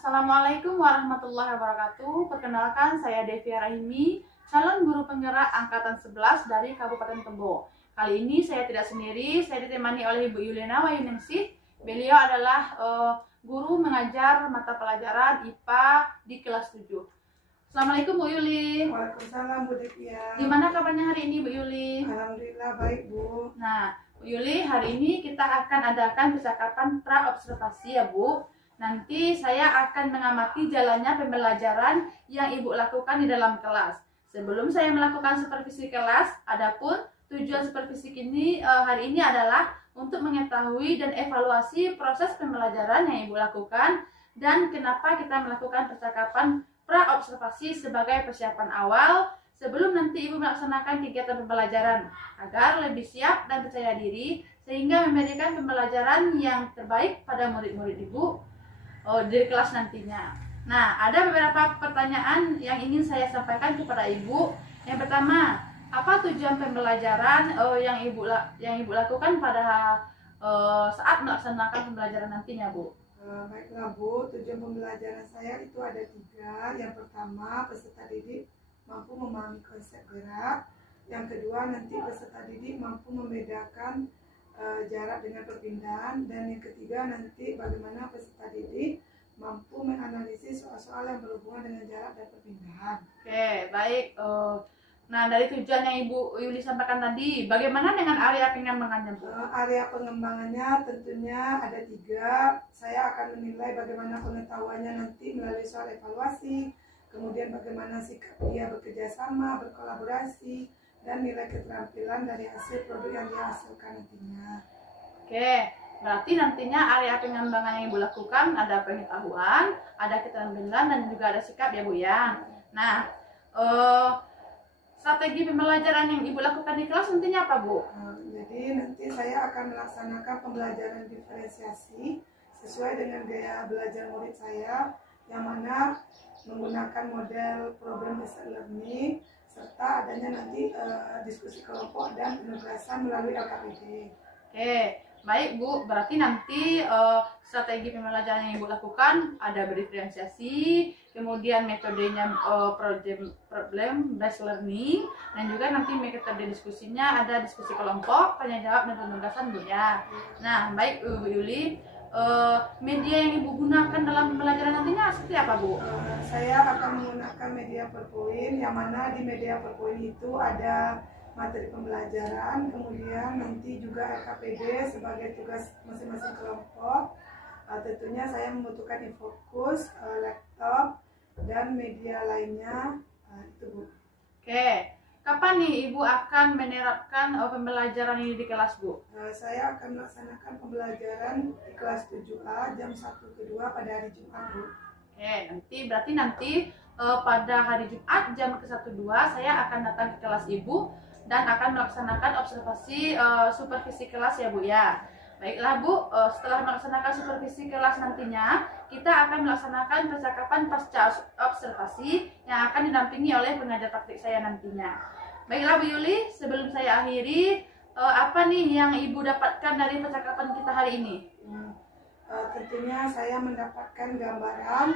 Assalamualaikum warahmatullahi wabarakatuh. Perkenalkan, saya Devia Rahimi, calon guru penggerak angkatan 11 dari Kabupaten Tebo. Kali ini saya tidak sendiri, saya ditemani oleh Ibu Yulena Wayuningsih. Beliau adalah guru mengajar mata pelajaran IPA di kelas 7. Assalamualaikum Bu Yuli. Waalaikumsalam Bu Devia. Gimana kabarnya hari ini Bu Yuli? Alhamdulillah baik Bu. Nah Bu Yuli, hari ini kita akan adakan percakapan pra-observasi ya Bu. Nanti saya akan mengamati jalannya pembelajaran yang Ibu lakukan di dalam kelas. Sebelum saya melakukan supervisi kelas, adapun tujuan supervisi ini hari ini adalah untuk mengetahui dan evaluasi proses pembelajaran yang Ibu lakukan dan kenapa kita melakukan percakapan pra-observasi sebagai persiapan awal sebelum nanti Ibu melaksanakan kegiatan pembelajaran agar lebih siap dan percaya diri sehingga memberikan pembelajaran yang terbaik pada murid-murid Ibu di kelas nantinya. Nah, ada beberapa pertanyaan yang ingin saya sampaikan kepada Ibu. Yang pertama, apa tujuan pembelajaran yang Ibu lakukan pada saat melaksanakan pembelajaran nantinya, Bu? Baiklah Bu, tujuan pembelajaran saya itu ada 3. Yang pertama, peserta didik mampu memahami konsep gerak. Yang kedua, nanti peserta didik mampu membedakan jarak dengan perpindahan. Dan yang ketiga, nanti bagaimana peserta didik mampu menganalisis soal-soal yang berhubungan dengan jarak dan perpindahan. Oke, baik. Nah, dari tujuan yang Ibu Yuli sampaikan tadi, bagaimana dengan area pengembangannya, Bu? Area pengembangannya tentunya ada 3. Saya akan menilai bagaimana pengetahuannya nanti melalui soal evaluasi, kemudian bagaimana sikap dia bekerja sama, berkolaborasi, dan nilai keterampilan dari hasil produk yang dia hasilkan nantinya. Oke, berarti nantinya area pengembangan yang Ibu lakukan ada pengetahuan, ada keterampilan, dan juga ada sikap ya Bu ya. Nah, strategi pembelajaran yang Ibu lakukan di kelas nantinya apa Bu? Jadi nanti saya akan melaksanakan pembelajaran diferensiasi sesuai dengan gaya belajar murid saya, yang mana menggunakan model problem based learning serta adanya nanti diskusi kelompok dan penugasan melalui LKPD. Oke, baik Bu. Berarti nanti strategi pembelajaran yang Ibu lakukan ada berdiferensiasi, kemudian metodenya problem based learning, dan juga nanti metode diskusinya ada diskusi kelompok, tanya jawab dan penugasan Bu ya. Nah, baik Bu Yuli. Media yang Ibu gunakan dalam pembelajaran nantinya seperti apa Bu? Saya akan menggunakan media PowerPoint, yang mana di media PowerPoint itu ada materi pembelajaran, kemudian nanti juga LKPD sebagai tugas masing-masing kelompok. Tentunya saya membutuhkan infokus, laptop, dan media lainnya. Itu Bu. Oke, kapan nih Ibu akan menerapkan pembelajaran ini di kelas Bu? Saya akan melaksanakan pembelajaran di kelas 7A jam 1 ke 2 pada hari Jumat Bu. Oke, berarti nanti pada hari Jumat jam ke-1-2 saya akan datang ke kelas Ibu dan akan melaksanakan observasi supervisi kelas ya Bu ya. Baiklah Bu, setelah melaksanakan supervisi kelas nantinya kita akan melaksanakan percakapan pasca observasi yang akan didampingi oleh pengajar praktik saya nantinya. Baiklah Bu Yuli, sebelum saya akhiri, apa nih yang Ibu dapatkan dari percakapan kita hari ini? Tentunya saya mendapatkan gambaran,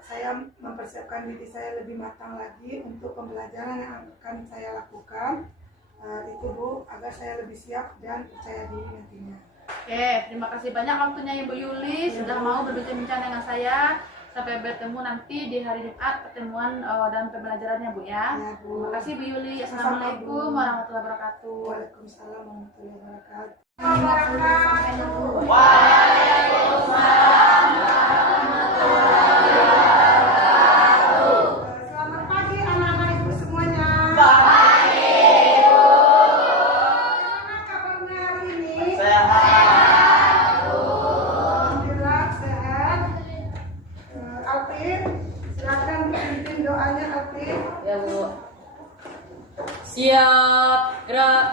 saya mempersiapkan diri saya lebih matang lagi untuk pembelajaran yang akan saya lakukan. Itu Bu, agar saya lebih siap dan percaya diri nantinya. Oke, terima kasih banyak waktunya Ibu Yuli sudah mau berbincang-bincang dengan saya. Sampai bertemu nanti di hari Jumat pertemuan dan pembelajarannya Bu ya. Ya, Bu. Terima kasih Bu Yuli. Assalamualaikum warahmatullahi wabarakatuh. Waalaikumsalam warahmatullahi wabarakatuh. Selamat pagi anak-anak Ibu semuanya. Bagaimana kabarnya hari ini? Alhamdulillah sehat. Alvin, silakan pimpin doanya Alvin. Ya Bu. Siap, gerak.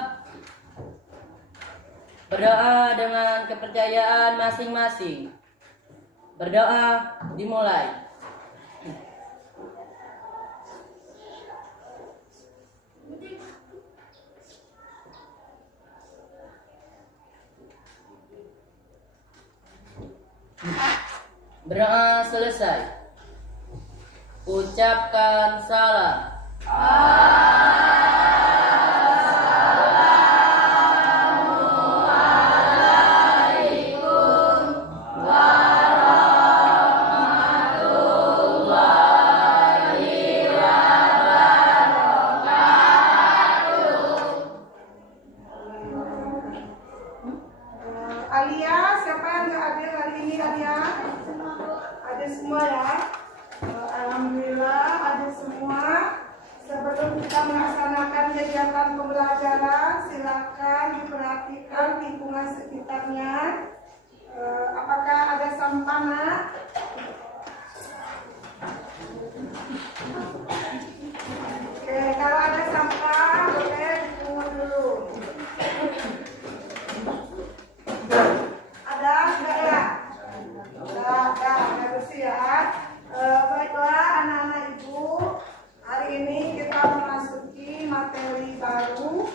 Berdoa dengan kepercayaan masing-masing. Berdoa dimulai. Berdoa selesai. Ucapkan salam. Alia, siapa yang nggak hadir hari ini Alia? Ada semua ya. Alhamdulillah ada semua. Sebelum kita melaksanakan kegiatan pembelajaran, silakan diperhatikan lingkungan sekitarnya. Apakah ada sampah, Nak? Oke, kalau ada sampah, boleh dipungut dulu. Ada enggak ya? Ada bersih ya. Baiklah anak-anak ibu, hari ini kita memasuki materi baru.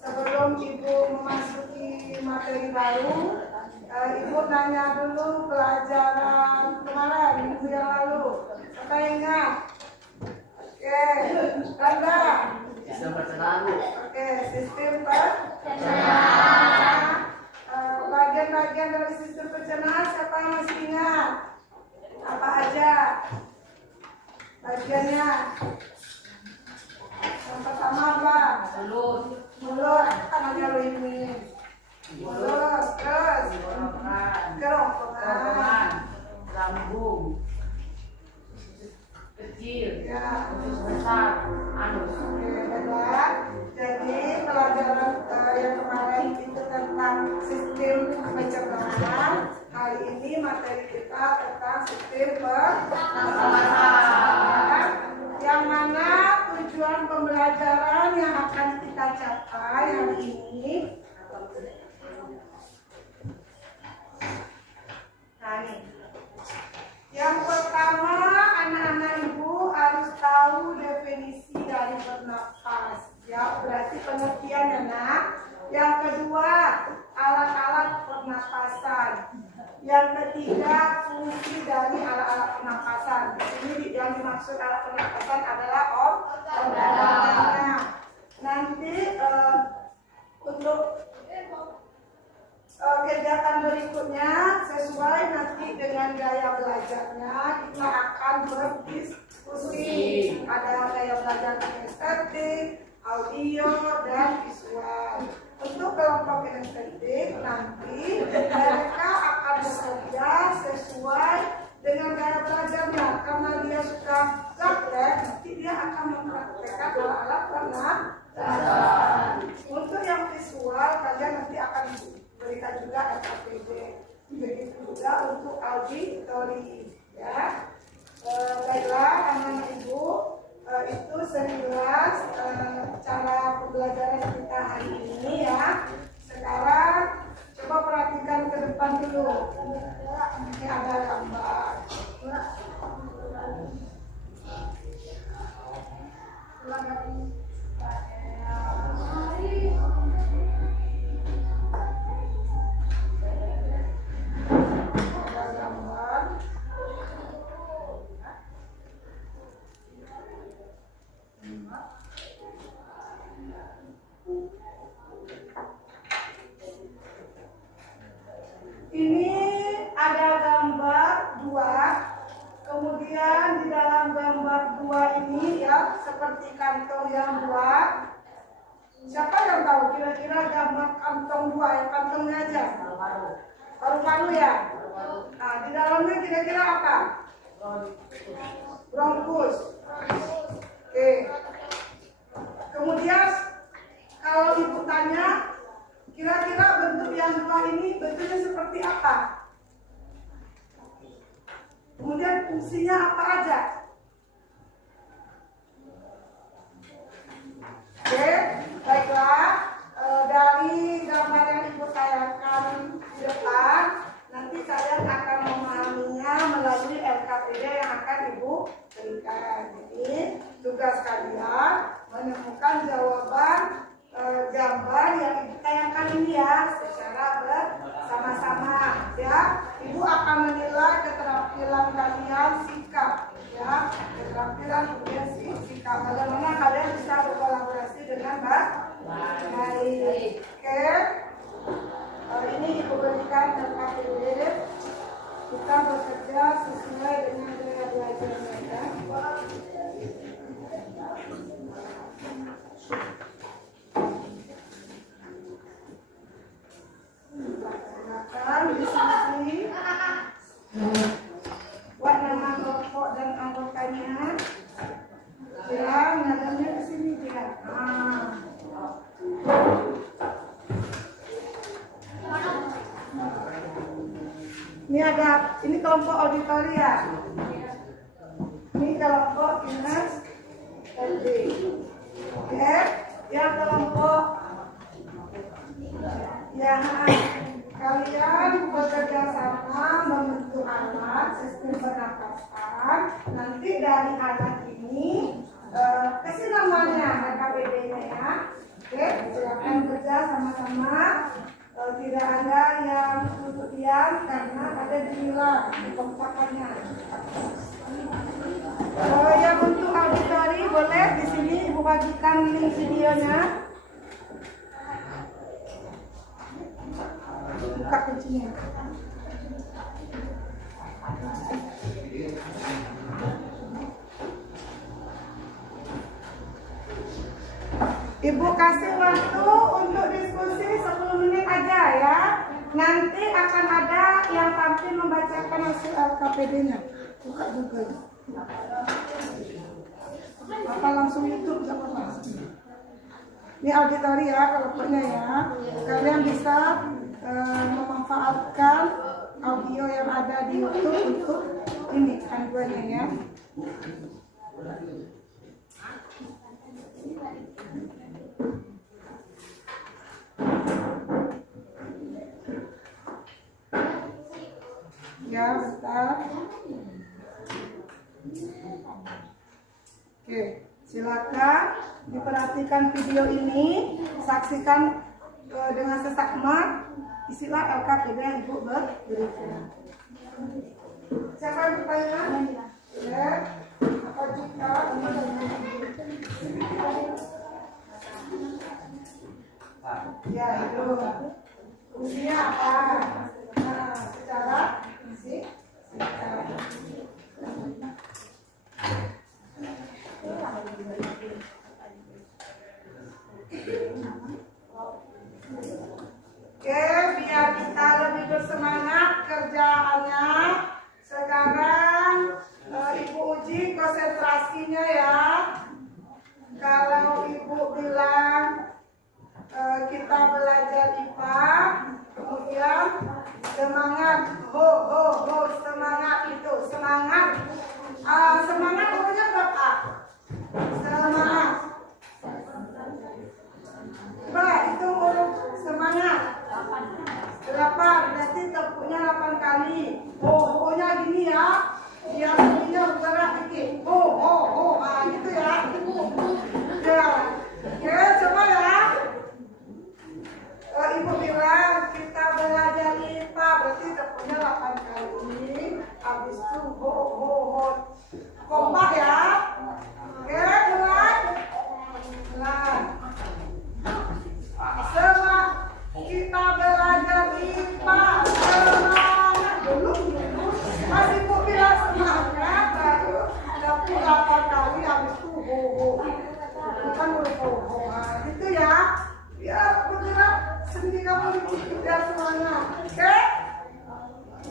Sebelum ibu memasuki materi baru, ibu nanya dulu pelajaran kemarin minggu yang lalu. Siapa yang ingat? Oke, Kanda. Sistem pencernaan. Oke, sistem pencernaan. Bagian-bagian dari sistem pencernaan siapa yang masih ingat? Apa aja bagiannya? Yang pertama apa? Mulut, tangannya lo ini. Mulut, terus kerongkongan, lambung, kecil, ya. usus besar, anus. Oke, baiklah. Jadi pelajaran yang kemarin itu tentang sistem pencernaan. Hari ini materi kita tentang sistem pernafasan. Yang mana tujuan pembelajaran yang akan kita capai hari ini. Nah, ini. Yang pertama, anak-anak ibu harus tahu definisi dari bernafas. Ya, berarti pengertian ya, Nak. Yang kedua, alat-alat pernapasan. Yang ketiga, fungsi dari alat-alat pernapasan. Di sini yang dimaksud alat pernapasan adalah organ-organnya. Nanti untuk kegiatan berikutnya sesuai nanti dengan gaya belajarnya kita akan berdiskusi. Ada gaya belajar estetik, audio, dan visual. Untuk kelompok estetik nanti mereka akan bekerja sesuai dengan gaya belajarnya. Karena dia suka gaptek, nanti dia akan mempraktekkan alat-alat pernapasan. Untuk yang visual kalian nanti akan berikan juga FAPD. Begitu juga untuk auditori, ya. Baiklah anak-anak ibu, itu sekilas cara pembelajaran kita hari ini ya. Sekarang coba perhatikan ke depan dulu. Ini ada gambar. Ini ada gambar dua, kemudian di dalam gambar dua ini ya seperti kantong yang dua. Siapa yang tahu kira-kira gambar kantong dua yang kantongnya aja? Paru-paru ya. Nah di dalamnya kira-kira apa? Bronkus. Oke. Kemudian kalau ibu tanya, kira-kira bentuk yang dua ini bentuknya seperti apa? Kemudian fungsinya apa aja? Oke, baiklah. Dari gambar yang ibu tayangkan di depan, nanti kalian akan memahaminya melalui LKPD yang akan ibu berikan. Jadi tugas kalian menemukan jawaban gambar yang ibu tayangkan ini ya secara bersama-sama ya. Ibu akan menilai keterampilan dengan baik. Oke. Ini Ibu berikan LKPD. Kita bekerja sesuai dengan gaya belajarnya ya. Diskusi buat nama kelompok dan anggotanya. Bilang nadanya ke sini dia. Ini kelompok auditori ya. Ini kelompok Inas LD. Oke, yang kelompok yang kalian bekerja sama membentuk alat sistem pernapasan. Nanti dari alat ini kasih namanya KBD-nya ya. Oke, silakan kerja sama-sama. Tidak ada yang duduk diam karena ada dinilai kekompakannya. Yang untuk auditori boleh di sini Ibu bagikan link videonya. Buka kuncinya. Ibu kasih waktu untuk diskusi 10 menit aja ya. Nanti akan ada yang tampil membacakan hasil LKPD-nya. Buka Google. Apa langsung YouTube nggak apa-apa. Ini auditori ya kelompoknya ya. Kalian bisa memanfaatkan audio yang ada di YouTube untuk ini panduannya ya. Ya, bentar. Oke, silakan diperhatikan video ini, saksikan dengan seksama isilah LKPD yang Ibu berikan. Siapa yang bertanya? Ya, apa jika ya itu usia apa? Nah, secara fisik. Oke, biar kita lebih bersemangat kerjaannya. Sekarang Ibu uji konsentrasinya ya. Kalau Ibu bilang kita belajar IPA, kemudian semangat, ho, semangat itu, semangat. Semangat pokoknya berapa? Semangat. Coba itu huruf semangat. 8, berarti tepuknya 8 kali. Ho-nya gini ya. Biar bunyinya bergerak dikit. Ho, gitu ya. Ya. Oke, coba ya. Ibu bilang kita belajar IPA, berarti tepuknya 8 kali. Habis itu ho. Kompak ya. Oke, mulai. Kita belajar IPA, semangat dulu. Masih Ibu bilang semangat, baru dapur 8 kali, habis itu ho. Bukan ho. Gitu ya. Biar bergerak sendi kamu biar semangat. Oke?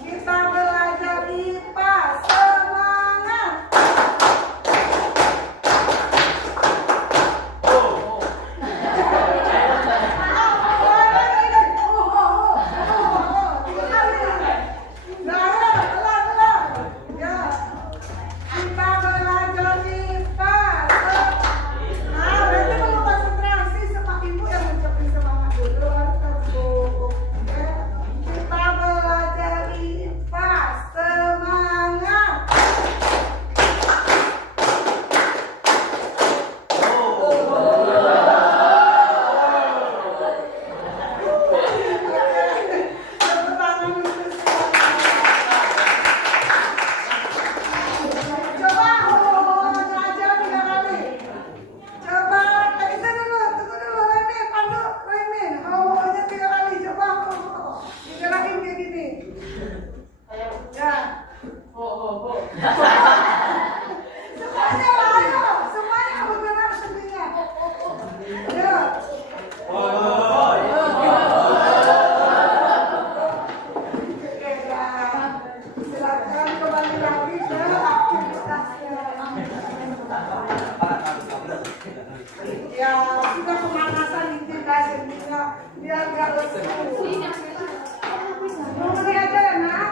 Kita belajar IPA, semangat. Kita Ngomong aja ya, Nak.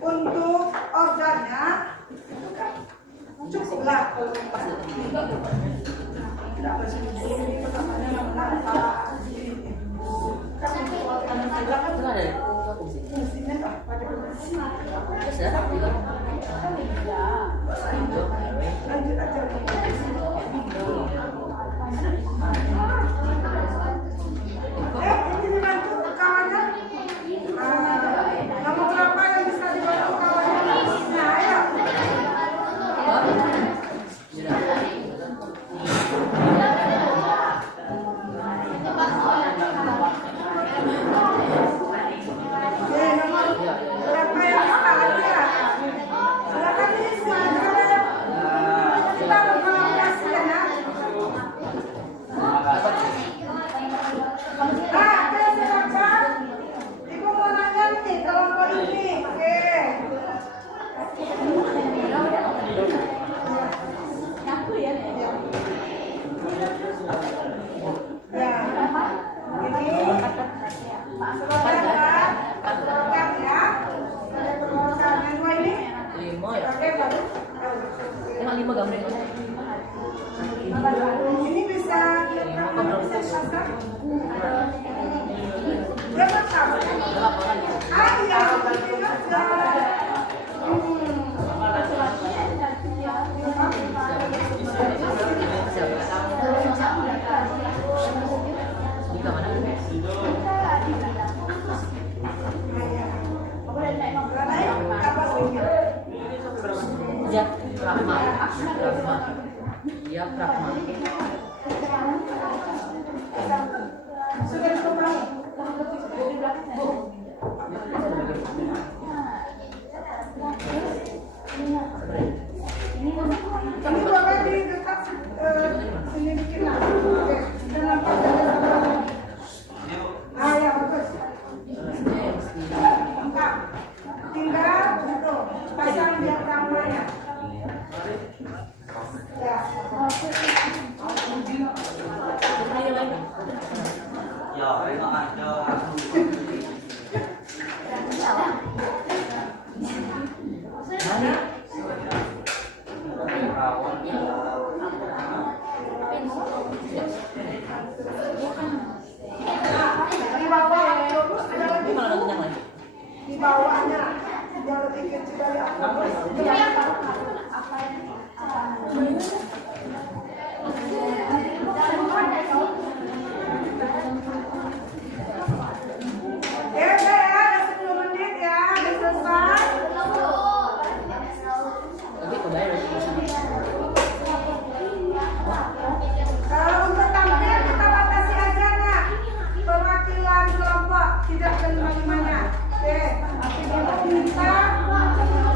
Untuk organnya cukuplah. Tidak bersih-bersih, pertamanya lanjut aja. Ini dibantu kawannya. Nomor berapa yang bisa dibantu kawannya? Nah, ayo. Berapa yang bisa aja? Silakan isi. Kita berkolaborasi ya, Nak. Oke, silakan. Ibu mau nanya nih kelompok ini. Oke. Ya. Ini sebentar ya. Yang dua ini. 5 ya. Oke, baru. Emang 5 gambar. Ini bisa dipasang. Dia pasang. Ah iya, begini aja. Apa sih? Ya, Rahma. Iya, Rahma. Sudah cukup kamu? Kamu boleh di dekat sini dikit lah. Oke, sudah nampak. Ah ya bagus. Lengkap. Tinggal itu pasang diagramanya. Ya. Ya, enggak ada. Di bawah terus ada lagi Malah nonton yang lain. di bawahnya yang lebih kecil dari Aquarius. Ya udah ya, ada 10 menit ya, udah selesai. Tapi kebayang. Kalau untuk tampil kita batasi aja nak, perwakilan kelompok tidak terima-limanya. Oke, kita tinggal terus.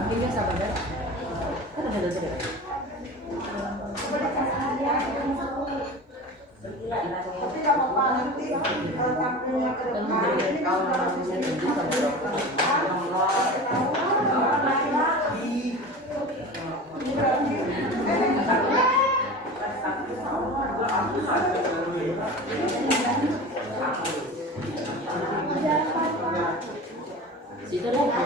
Mungkin dia sabar ya. Kan ada dosa ya. Tapi nggak apa-apa nanti tampilnya ke depan. Ini kan sudah Situ ada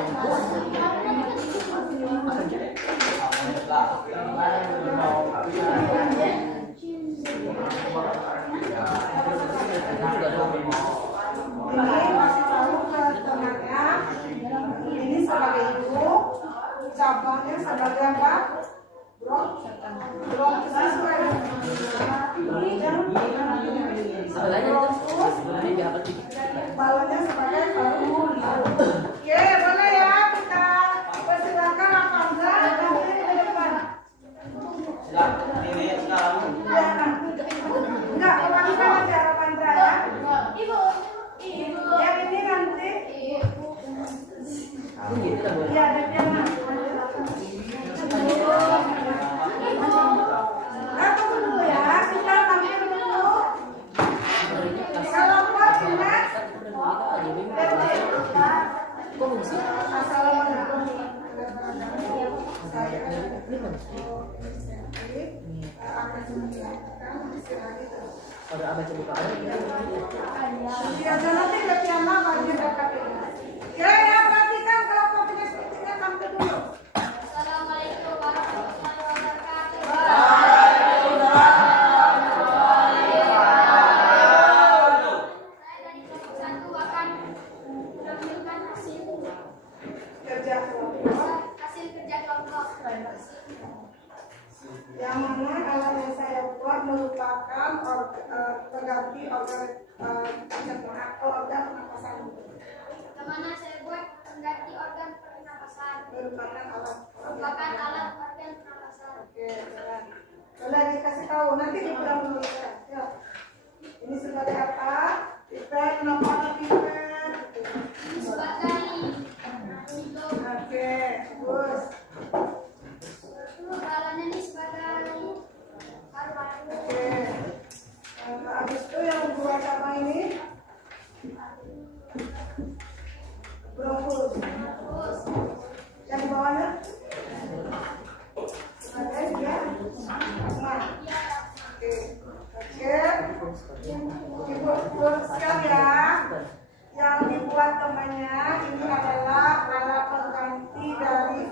ini masih tahu ke tengahnya. Ini sebagai ibu, cabangnya sebagai apa? Bronkus sebelahnya itu. Sebelahnya dia apa sih? balonnya sebagai paru. Oke. Itu gitu lah boleh. Iya, ada piano. Tunggu dulu ya, kita tampil dulu. Kalau kuat Mas, Kok fungsi? Assalamualaikum. Saya akan menjelaskan istirahat itu. Kalau abah coba pakai Iya, nanti ke piano baju kakak ini. Ya, perhatikan kalau kopinya sepertinya tampil dulu. Assalamualaikum warahmatullahi wabarakatuh. Saya dari kelompok 1 akan menampilkan Kerja hasil kerja kelompok. yang mana alat yang saya buat merupakan pengganti organ pernapasan. Kemana saya buat mengganti organ pernapasan. Merupakan alat. Merupakan alat organ pernapasan. Oke, jalan. Boleh dikasih tahu nanti diulang dulu ya. Yuk. Ini sebagai apa? Pipet, kenapa ada pipet? Sebagai untuk Oke, bagus. balonnya ini sebagai paru-paru. Oke. Habis itu yang buat apa ini? Bronkus. Terus Yang di bawahnya? Sebagai dia? Nah. Oke. Oke. Teruskan ya. Yang dibuat temannya ini adalah alat pengganti dari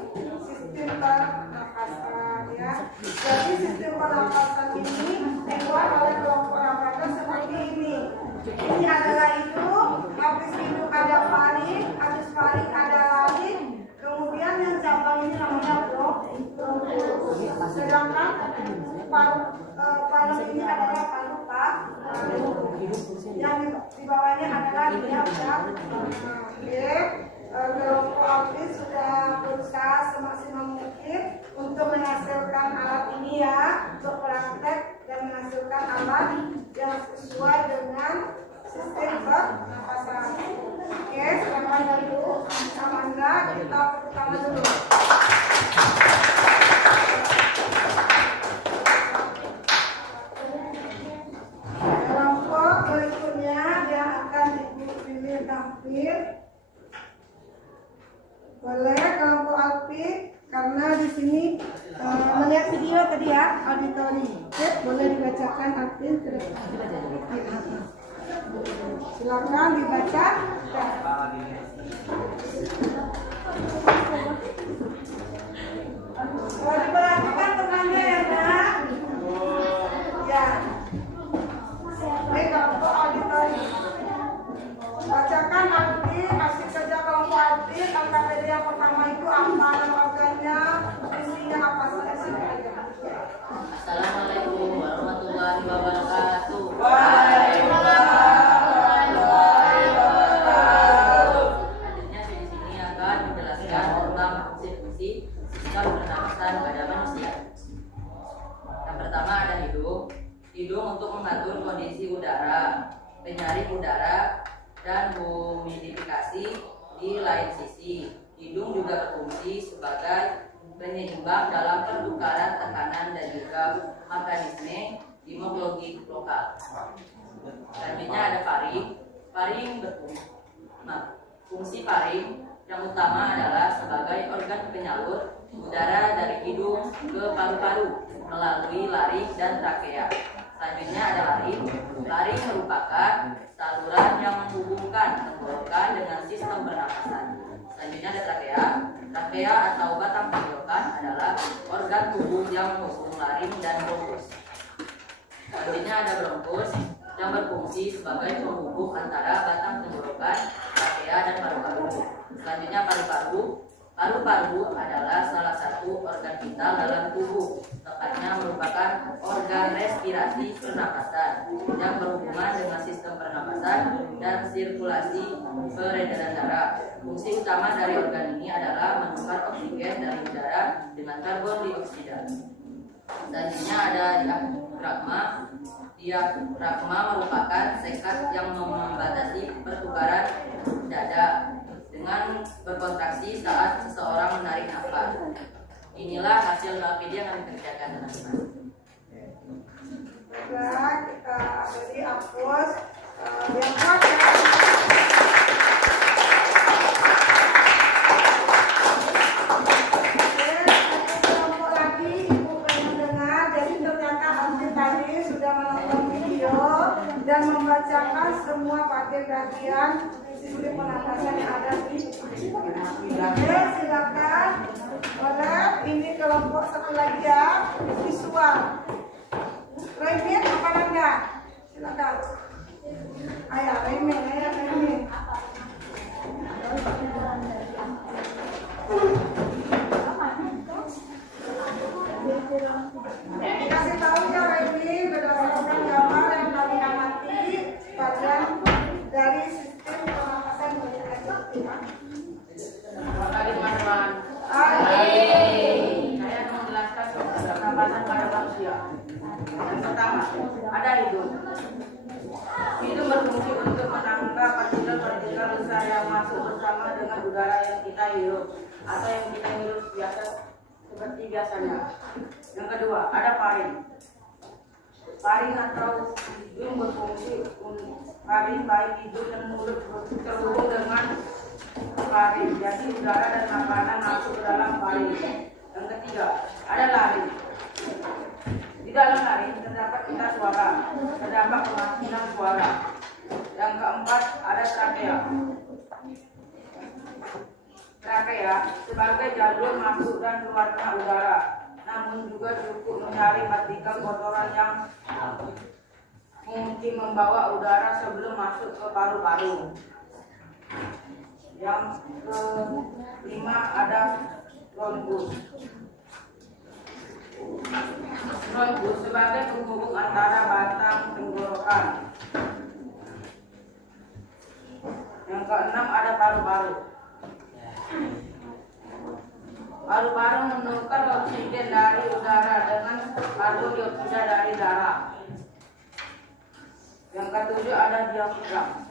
sistem pernapasan ya. Jadi sistem pernapasan ini dibuat oleh kelompok ramadan seperti ini. Ini adalah hidung, habis hidung ada faring, habis faring ada laring, kemudian yang cabang ini namanya bronkus. Sedangkan paru ini adalah paru paru. Yang di bawahnya adalah diafragma. Oke, kelompok autis sudah berusaha semaksimal mungkin untuk menghasilkan alat ini ya, untuk praktek dan menghasilkan alat yang sesuai dengan sistem pernapasan. Oke, silakan dulu, Amanda, kita pertama dulu. Kelompok berikutnya yang akan dipilih tampil. Boleh kelompok Alpi karena di sini melihat video tadi ya, auditori. Oke, boleh dibacakan Alvin ke depan. Silakan dibaca. Kalau diperhatikan temannya ya, Nak. Ya. Baik, kelompok auditori. Bacakan Alvin, hasil kerja kelompok Alvin. LKPD yang pertama itu apa nama organnya, isinya apa saja. Assalamualaikum warahmatullahi wabarakatuh. Selanjutnya di sini akan menjelaskan tentang fungsi-fungsi sistem pernapasan pada manusia. Yang pertama ada hidung. Hidung untuk mengatur kondisi udara, penyaring udara, dan humidifikasi. Di lain sisi, hidung juga berfungsi sebagai penyeimbang dalam pertukaran tekanan dan juga mekanisme hemologi lokal. Selanjutnya ada faring. Faring berfungsi. Fungsi faring yang utama adalah sebagai organ penyalur udara dari hidung ke paru-paru melalui laring dan trakea. Selanjutnya ada laring. Laring merupakan saluran yang menghubungkan tenggorokan dengan sistem pernapasan. Selanjutnya ada trakea. Trakea atau batang tenggorokan adalah organ tubuh yang menghubung laring dan bronkus. Selanjutnya ada bronkus yang berfungsi sebagai penghubung antara batang tenggorokan, trakea, dan paru-paru. Selanjutnya paru-paru. Paru-paru adalah salah satu organ vital dalam tubuh, tepatnya merupakan organ respirasi pernapasan yang berhubungan dengan sistem pernapasan dan sirkulasi peredaran darah. Fungsi utama dari organ ini adalah menukar oksigen dari udara dengan karbon dioksida. Selanjutnya ada diafragma. Diafragma merupakan sekat yang membatasi pertukaran dada dengan berkontraksi saat seseorang menarik nafas. Inilah hasil lapid yang kami kerjakan, teman-teman. Baiklah, kita beri aplaus yang kuat ya. Dan membacakan semua bagian sistem pernapasan yang ada di Oke, silakan. Boleh, ini kelompok satu lagi ya, visual. Remin, apa Anda? Silakan. Ayah, Remin. Dikasih tahu ya Remin, berdasarkan gambar yang kami amati bagian dari sistem pernapasan bergerak. Mari teman-teman. Saya akan menjelaskan soal pernapasan pada manusia. Yang pertama, ada hidung. Hidung berfungsi untuk menangkap partikel-partikel besar yang masuk bersama dengan udara yang kita hirup atau yang kita hirup seperti biasanya. Yang kedua, ada faring. Faring atau hidung berfungsi faring baik hidung dan mulut terhubung dengan faring. Jadi udara dan makanan masuk ke dalam faring. Yang ketiga, ada laring. Di dalam laring terdapat pita suara, terdapat pemangkilan suara. Yang keempat, ada trakea. Trakea sebagai jalur masuk dan keluarnya udara, namun juga cukup menyaring partikel kotoran yang mungkin membawa udara sebelum masuk ke paru-paru. Yang kelima, ada bronkus. Bronkus sebagai penghubung antara batang tenggorokan. Yang keenam, ada paru-paru. Paru-paru menukar oksigen dari udara dengan karbon dioksida dari darah. Yang ketujuh, ada diafragma.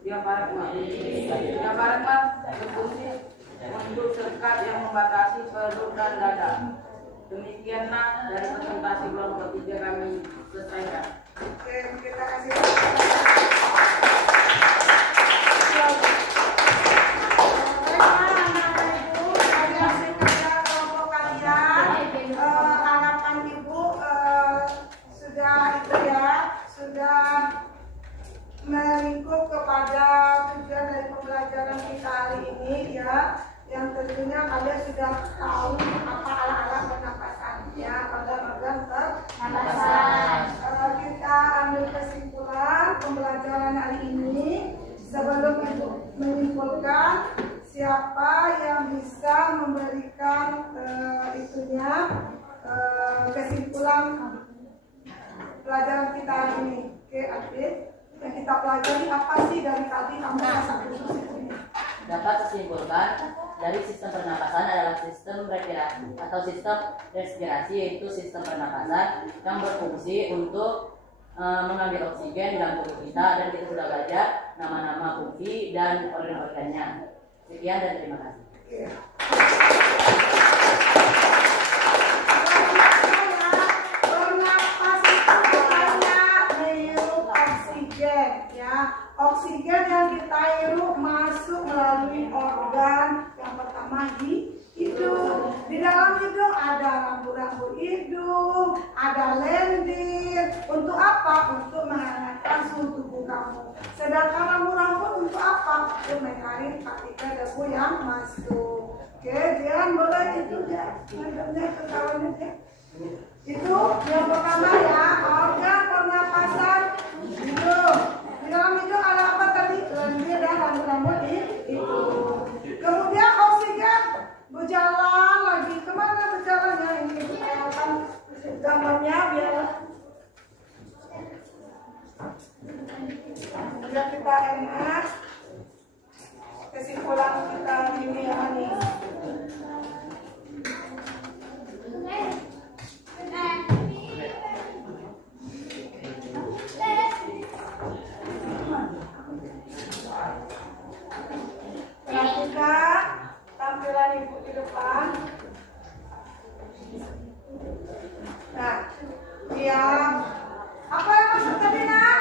Diafragma berfungsi untuk sekat yang membatasi perut dan dada. Demikianlah dari presentasi kelompok 3 kami selesaikan. Oke, kita kasih melingkup kepada tujuan dari pembelajaran kita hari ini ya, yang tentunya kalian sudah tahu apa alat-alat pernapasan ya, organ-organ pernapasan. Kita ambil kesimpulan pembelajaran hari ini. Sebelum itu menyimpulkan, siapa yang bisa memberikan kesimpulan pelajaran kita hari ini? Oke, Adit. Yang kita pelajari apa sih dari tadi kamu satu ini? Dapat disimpulkan dari sistem pernapasan adalah sistem respirasi atau sistem respirasi, yaitu sistem pernapasan yang berfungsi untuk mengambil oksigen di dalam tubuh kita, dan kita sudah belajar nama-nama fungsi dan organ-organnya. Sekian dan terima kasih. Oksigen yang kita hirup masuk melalui organ yang pertama di hidung. Di dalam hidung ada rambu-rambu hidung, ada lendir. Untuk apa? Untuk menghangatkan suhu tubuh kamu. Sedangkan rambu-rambu untuk apa? Untuk menyaring partikel debu yang masuk. Oke, jangan boleh itu ya. Itu yang pertama ya, organ pernapasan hidung. Di dalam hidung ada apa tadi? Lendir dan rambu-rambu di hidung. Kemudian oksigen berjalan lagi. Kemana berjalannya? Ini kita akan gambarnya biar kita enak. Kesimpulan kita ini ya nih. Ibu di depan. Nah, diam. Apa yang maksud tadi, Nak?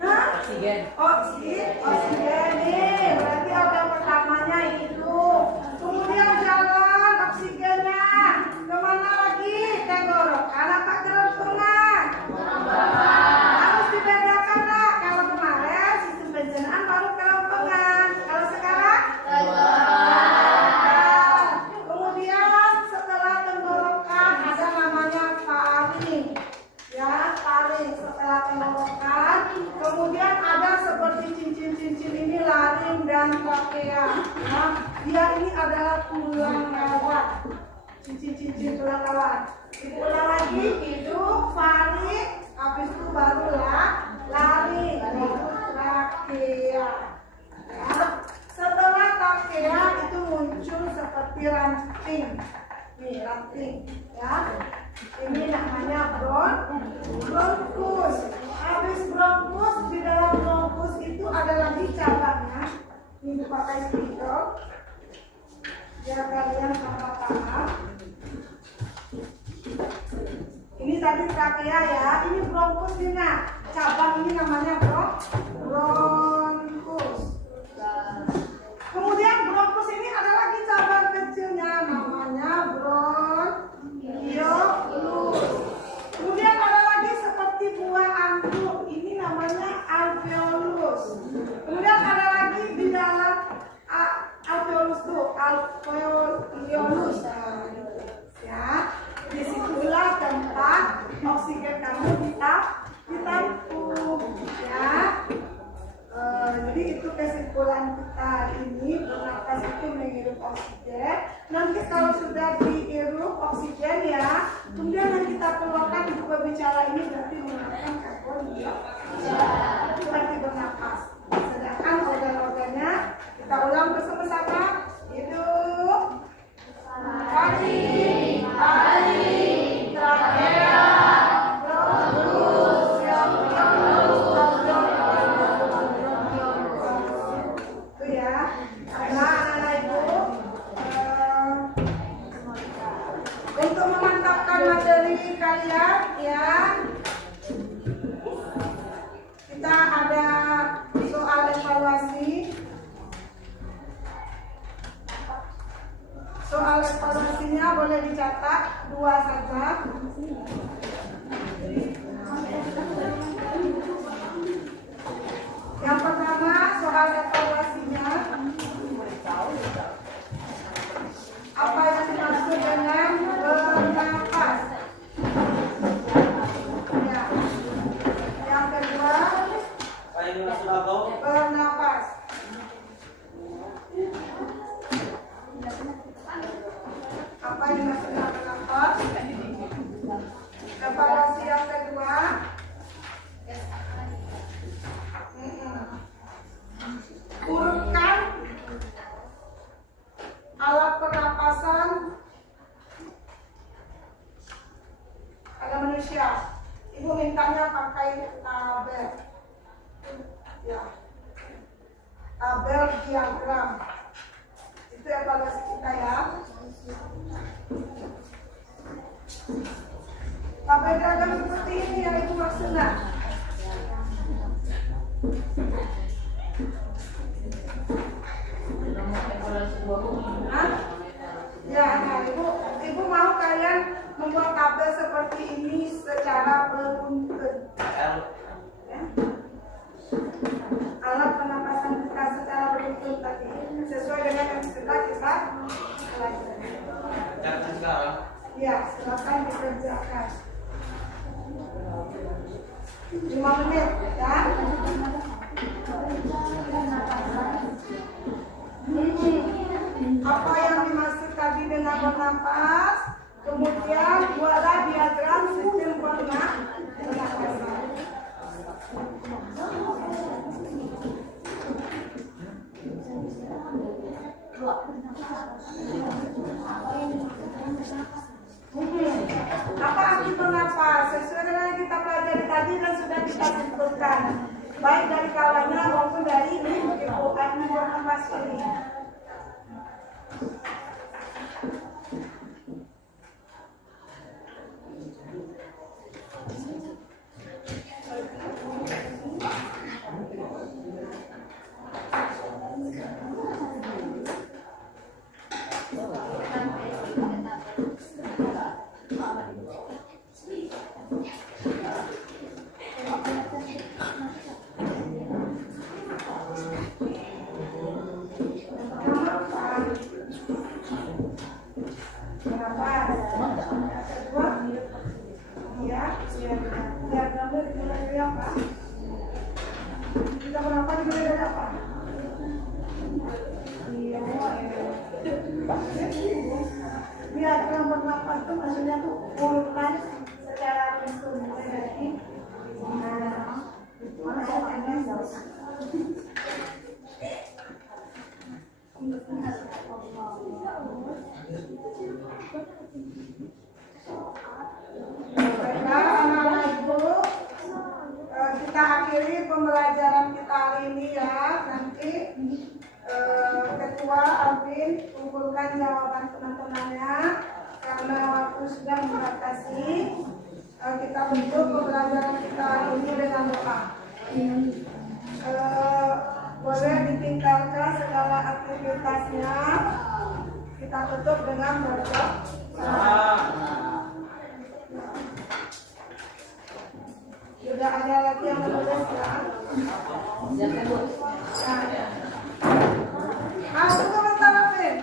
Hah? Oksigen. Oksigen nih. Berarti organ pertamanya hidup. Kemudian jalan oksigennya. Kemana lagi? Tenggorokan apa kerongkongan? Harus dibedakan, Nak. Kalau kemarin sistem pencernaan baru kerongkongan. Kalau sekarang? Kemudian setelah tenggorokan ada namanya faring. Ya, faring. Setelah tenggorokan, kemudian ada seperti cincin-cincin ini laring dan trakea. Nah, dia ini adalah tulang rawan. Cincin-cincin tulang rawan. Diulang lagi, hidung, faring, habis itu barulah laring, baru trakea. Ya. Setelah trakea itu muncul seperti ranting. Nih, ranting, ya. Ini namanya bronkus. Habis bronkus, di dalam bronkus itu ada lagi cabangnya. Ini pakai spidol. Biar kalian paham. Ini tadi trakea ya. Ini bronkus nih, Nak. Cabang ini namanya bronkus. Kemudian bronkus ini ada lagi cabang kecilnya namanya bronkiolus. Kemudian ada lagi seperti buah anggur, ini namanya alveolus. Kemudian ada lagi di dalam alveolus tuh alveolus. Ya, disitulah tempat oksigen kamu ditampung. Ya. Jadi itu kesimpulan kita ini, bernapas itu menghirup oksigen. Nanti kalau sudah dihirup oksigen ya, kemudian yang kita keluarkan untuk berbicara ini berarti menggunakan karbon dioksida. Itu berarti bernapas. Sedangkan organ-organnya kita ulang bersama-sama. Hidup, faring, trakea, bronkus, untuk memantapkan materi kalian ya, kita ada soal evaluasi. Soal evaluasinya boleh dicatat 2 saja. Yang pertama soal evaluasinya, apa yang dimaksud dengan bernapas? Ya. Yang kedua, Apa yang dimaksud apa? bernapas. Apa yang dimaksud dengan bernapas? Evaluasi yang kedua. Urutkan alat pernapasan pada manusia. Ibu mintanya pakai tabel. Ya. Tabel diagram. Itu evaluasi kita ya. Tabel diagram seperti ini yang Ibu maksudnya. Hah? Ya, nah, ibu mau kalian membuat tabel seperti ini secara beruntun. Ya. Alat pernapasan kita secara beruntun tadi sesuai dengan yang sudah kita pelajari. Jangan sekarang. Ya, silakan dikerjakan. 5 menit, ya. Apa yang dimaksud tadi dengan bernapas? Kemudian buatlah diagram sistem pernapasan. Apa arti bernapas? Sesuai dengan yang kita pelajari tadi dan sudah kita simpulkan, baik dari kawannya maupun dari ibu bernapas ini. Kita berapa dimulai dari apa? Iya, nomor 8 itu maksudnya tuh urutan secara bentuk mulai dari itu maksudnya kita akhiri pembelajaran kita hari ini ya. Nanti Ketua Alvin kumpulkan jawaban teman-temannya karena waktu sudah membatasi. Kita tutup pembelajaran kita hari ini dengan doa. Boleh ditinggalkan segala aktivitasnya. Kita tutup dengan berdoa. Sudah ada lagi yang menulis ya? Tunggu bentar, Alvin.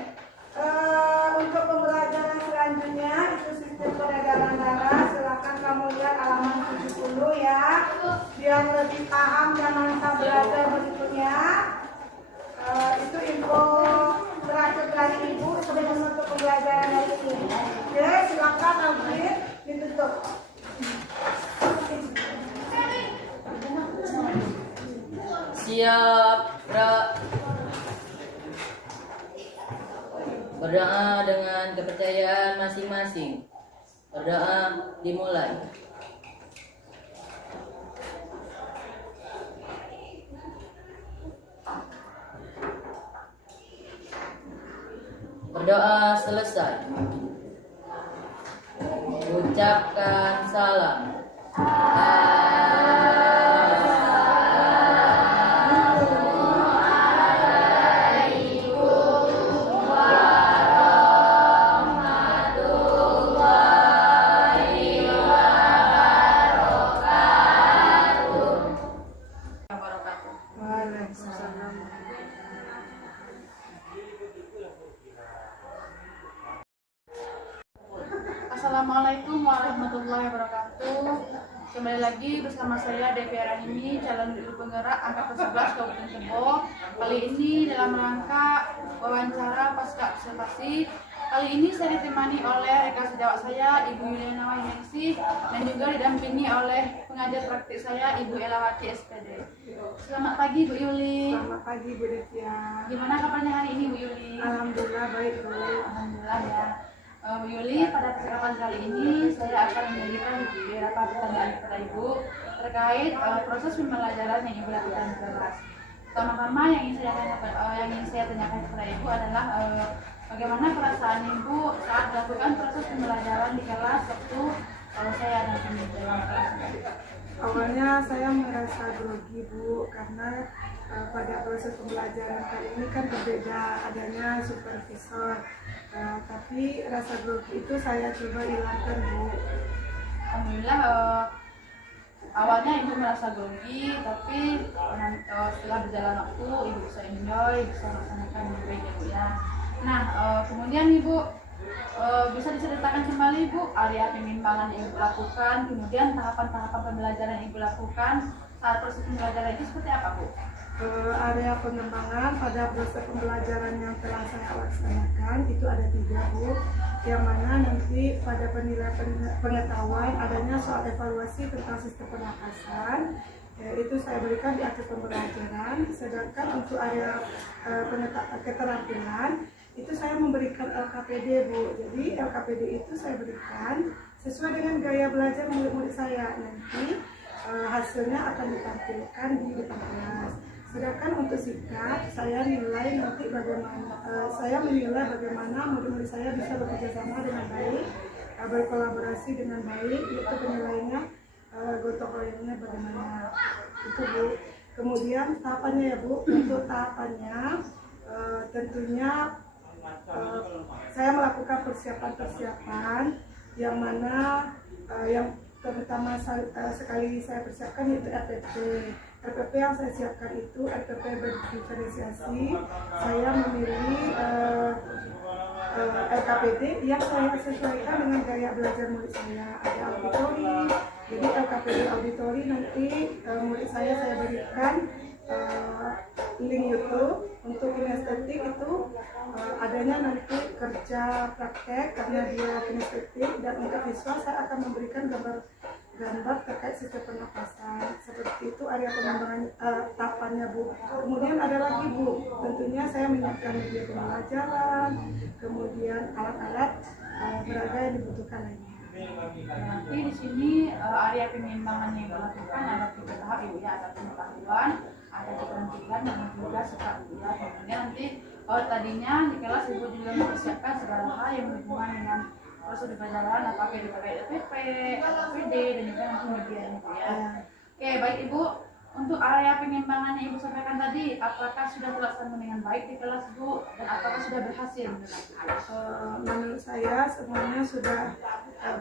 Untuk pembelajaran selanjutnya itu sistem peredaran darah. Silakan kamu lihat halaman 70 ya, biar lebih paham dan mantap belajar berikutnya. Itu info terakhir dari Ibu sebelum menutup pembelajaran hari ini. Oke, silakan Alvin ditutup. Siap, berdoa dengan kepercayaan masing-masing. Berdoa dimulai. Berdoa selesai. Ucapkan salam. Assalamualaikum warahmatullahi wabarakatuh. Kembali lagi bersama saya Devi Rahimi, calon guru penggerak angkatan 11 Kabupaten Tebo. Kali ini dalam rangka wawancara pasca observasi. Kali ini saya ditemani oleh rekan sejawat saya Ibu Yuliana Wahyuningsih dan juga didampingi oleh pengajar praktik saya Ibu Elawati SPD. Selamat pagi Bu Yuli. Selamat pagi Bu Devia. Gimana kabarnya hari ini Bu Yuli? Alhamdulillah baik Bu. Alhamdulillah ya. Bu Yuli, pada percakapan kali ini saya akan memberikan beberapa pertanyaan kepada Ibu terkait proses pembelajaran yang Ibu lakukan di kelas. Pertama-tama yang ingin saya tanyakan kepada Ibu adalah bagaimana perasaan Ibu saat melakukan proses pembelajaran di kelas waktu saya nanti dalam kelas. Awalnya saya merasa grogi Bu karena pada proses pembelajaran kali ini kan berbeda, adanya supervisor. Tapi rasa grogi itu saya coba hilangkan Bu. Alhamdulillah awalnya Ibu merasa grogi, tapi setelah berjalan waktu Ibu bisa enjoy, bisa melaksanakan dengan baik ya Bu ya. Nah kemudian Ibu bisa diceritakan kembali Bu area pembimbangan yang Ibu lakukan, kemudian tahapan-tahapan pembelajaran yang Ibu lakukan saat proses pembelajaran itu seperti apa Bu? Area pengembangan pada proses pembelajaran yang telah saya laksanakan itu ada 3 Bu, yang mana nanti pada penilaian pengetahuan adanya soal evaluasi tentang sistem pernapasan, itu saya berikan di akhir pembelajaran. Sedangkan untuk area keterampilan itu saya memberikan LKPD Bu. Jadi LKPD itu saya berikan sesuai dengan gaya belajar murid-murid saya. Nanti hasilnya akan ditampilkan di depan kelas. Sedangkan untuk sikap, saya nilai nanti bagaimana, saya menilai bagaimana murid-murid saya bisa bekerja sama dengan baik, berkolaborasi dengan baik, itu penilaiannya, gotong royongnya bagaimana, itu Bu. Kemudian tahapannya ya Bu, untuk tahapannya tentunya saya melakukan persiapan-persiapan yang mana yang terutama sekali saya persiapkan itu RPP. RPP yang saya siapkan itu RPP berdiferensiasi. Saya memilih LKPD yang saya sesuaikan dengan gaya belajar murid saya. Ada auditori, jadi LKPD auditori nanti murid saya berikan link YouTube. Untuk kinestetik itu adanya nanti kerja praktek karena dia kinestetik, dan untuk visual saya akan memberikan gambar terkait sistem pernapasan. Seperti itu area pengembangan tahapannya Bu. Kemudian ada lagi Bu, tentunya saya menyiapkan media pembelajaran, kemudian alat-alat beragam yang dibutuhkan lainnya. Nanti di sini area pengembangan yang dilakukan ada 3 tahap Ibu ya, ada pengetahuan, ada keterampilan, dan juga sikap ya. Kemudian nanti tadinya di kelas Ibu juga mempersiapkan segala hal yang berhubungan dengan proses pembelajaran, apakah dipakai LPP, LPD, dan juga nanti media Ibu ya. Oke, baik Ibu, untuk area pengembangan yang Ibu sampaikan tadi, apakah sudah terlaksana dengan baik di kelas Bu, dan apakah sudah berhasil? Menurut saya semuanya sudah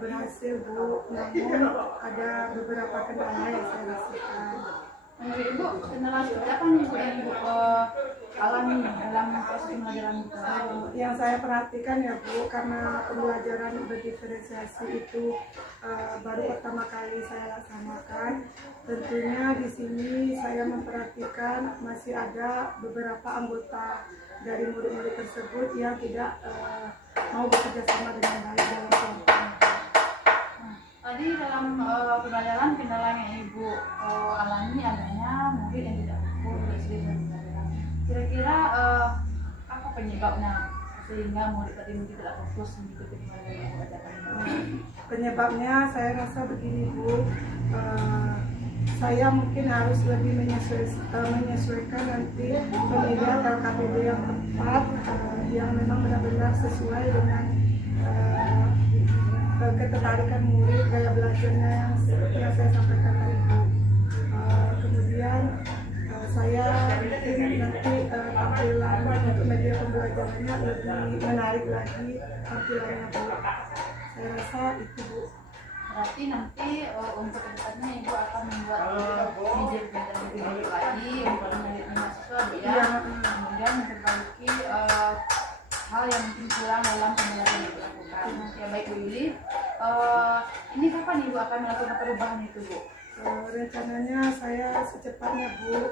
berhasil Bu, namun ada beberapa kendala yang saya rasakan. Menurut Ibu, kendala seperti apa nih Bu yang Ibu alami dalam proses pembelajaran itu? Yang saya perhatikan ya Bu, karena pembelajaran berdiferensiasi itu baru pertama kali saya laksanakan, tentunya di sini saya memperhatikan masih ada beberapa anggota dari murid-murid tersebut yang tidak mau bekerja sama dengan baik dalam kelompok. Tadi dalam pembelajaran kendala yang Ibu alami adanya mungkin yang tidak fokus, tidak sedikit pembelajaran. Kira-kira apa penyebabnya sehingga murid tadi mungkin tidak fokus mengikuti pembelajaran yang Ibu ajarkan? Penyebabnya saya rasa begini Bu, saya mungkin harus lebih menyesuaikan nanti pemilihan LKPD yang tepat, yang memang benar-benar sesuai dengan ketertarikan murid, gaya belajarnya yang saya sampaikan tadi Bu. Kemudian saya mungkin nanti tampilan untuk media pembelajarannya lebih menarik lagi tampilannya Bu. Saya rasa itu Bu. Berarti nanti untuk kedepannya Ibu akan membuat media pembelajaran lebih baik lagi untuk menarik mahasiswa Bu ya. Kemudian memperbaiki hal yang mungkin kurang dalam pembelajaran yang dilakukan. Ya baik Bu Yuli, ini kapan Ibu akan melakukan perubahan itu Bu? Rencananya saya secepatnya Bu,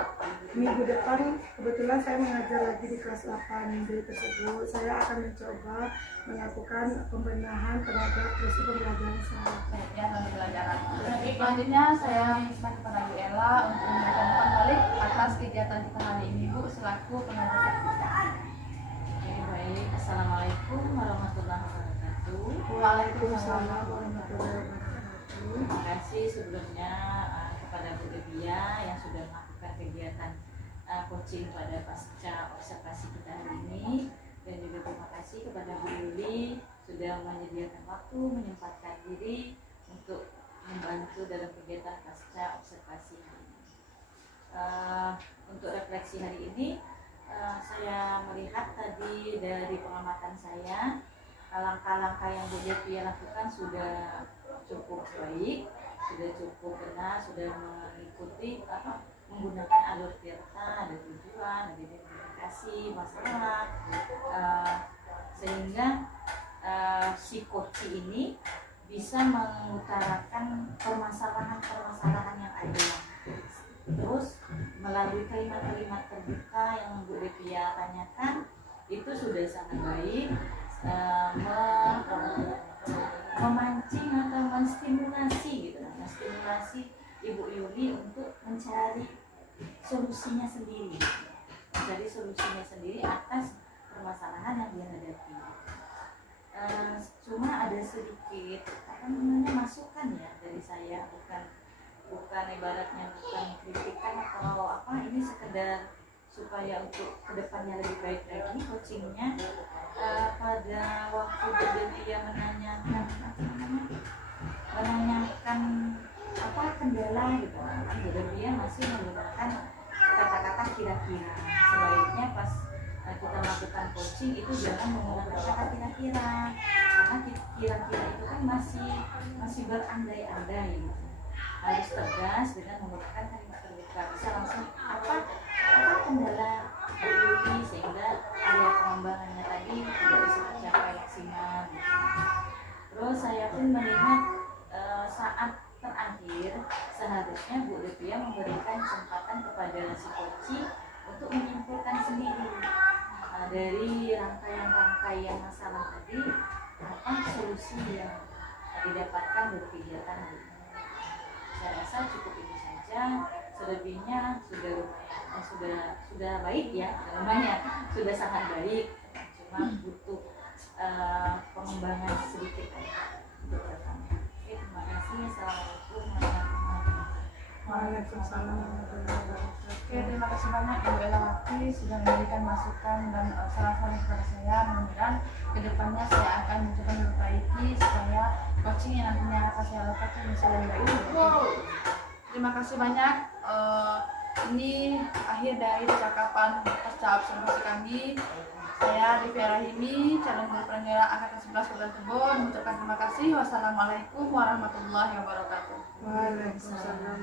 minggu depan kebetulan saya mengajar lagi di kelas 8D tersebut. Saya akan mencoba melakukan pembenahan terhadap proses pembelajaran saya. Ya, dalam pembelajaran. Selanjutnya saya minta kepada Bu Ella untuk memberikan umpan balik atas kegiatan kita hari ini Bu selaku pengajar kita. Baik, Assalamualaikum warahmatullahi wabarakatuh. Waalaikumsalam warahmatullahi wabarakatuh. Terima kasih sebelumnya kepada Bu Devia yang sudah melakukan kegiatan coaching pada pasca observasi kita hari ini, dan juga terima kasih kepada Bu Yuli sudah menyediakan waktu, menyempatkan diri untuk membantu dalam kegiatan pasca observasi hari ini. Untuk refleksi hari ini, saya melihat tadi dari pengamatan saya, langkah-langkah yang Bu Devia lakukan sudah cukup baik, sudah cukup benar, sudah mengikuti menggunakan alur tirta, ada tujuan, ada identifikasi masalah, sehingga si coach ini bisa mengutarakan permasalahan-permasalahan yang ada. Terus melalui kalimat-kalimat terbuka yang Bu Devia tanyakan itu sudah sangat baik, memancing atau menstimulasi gitu, menstimulasi Ibu Yuli untuk mencari solusinya sendiri, atas permasalahan yang dia hadapi. Cuma ada sedikit masukan ya dari saya, bukan ibaratnya bukan kritikan atau ini sekedar supaya untuk kedepannya lebih baik lagi coachingnya. Pada waktu dia menanyakan apa kendala gitu kan, jadi dia masih menggunakan kata-kata kira-kira. Sebaiknya pas kita melakukan coaching itu jangan menggunakan kata kira-kira, karena kira-kira itu kan masih berandai-andai gitu. Harus tegas dengan menggunakan kalimat terbuka, bisa langsung apa kendala ini sehingga area pengembangannya tadi tidak bisa tercapai maksimal gitu. Terus saya pun melihat saat terakhir seharusnya Bu Lutfia memberikan kesempatan kepada si coaching untuk menyimpulkan sendiri dari rangkaian masalah tadi apa solusi yang didapatkan dari kegiatan ini. Saya rasa cukup itu saja, selebihnya sudah baik ya, namanya sudah sangat baik, cuma butuh pengembangan sedikit aja untuk depannya. Oke, terima kasih. Assalamualaikum warahmatullahi wabarakatuh. Waalaikumsalam warahmatullahi wabarakatuh. Oke, terima kasih banyak Ibu Elawati sudah memberikan masukan dan saran-saran kepada saya. Mudah-mudahan kedepannya saya akan mencoba memperbaiki supaya coaching yang nantinya akan saya lakukan bisa lebih baik. Terima kasih banyak. Ini akhir dari percakapan pasca observasi kami. Saya Devi Rahimi, calon guru penyelenggara angkatan 11 Kabupaten Tebo, mengucapkan terima kasih. Wassalamualaikum warahmatullahi wabarakatuh. Waalaikumsalam.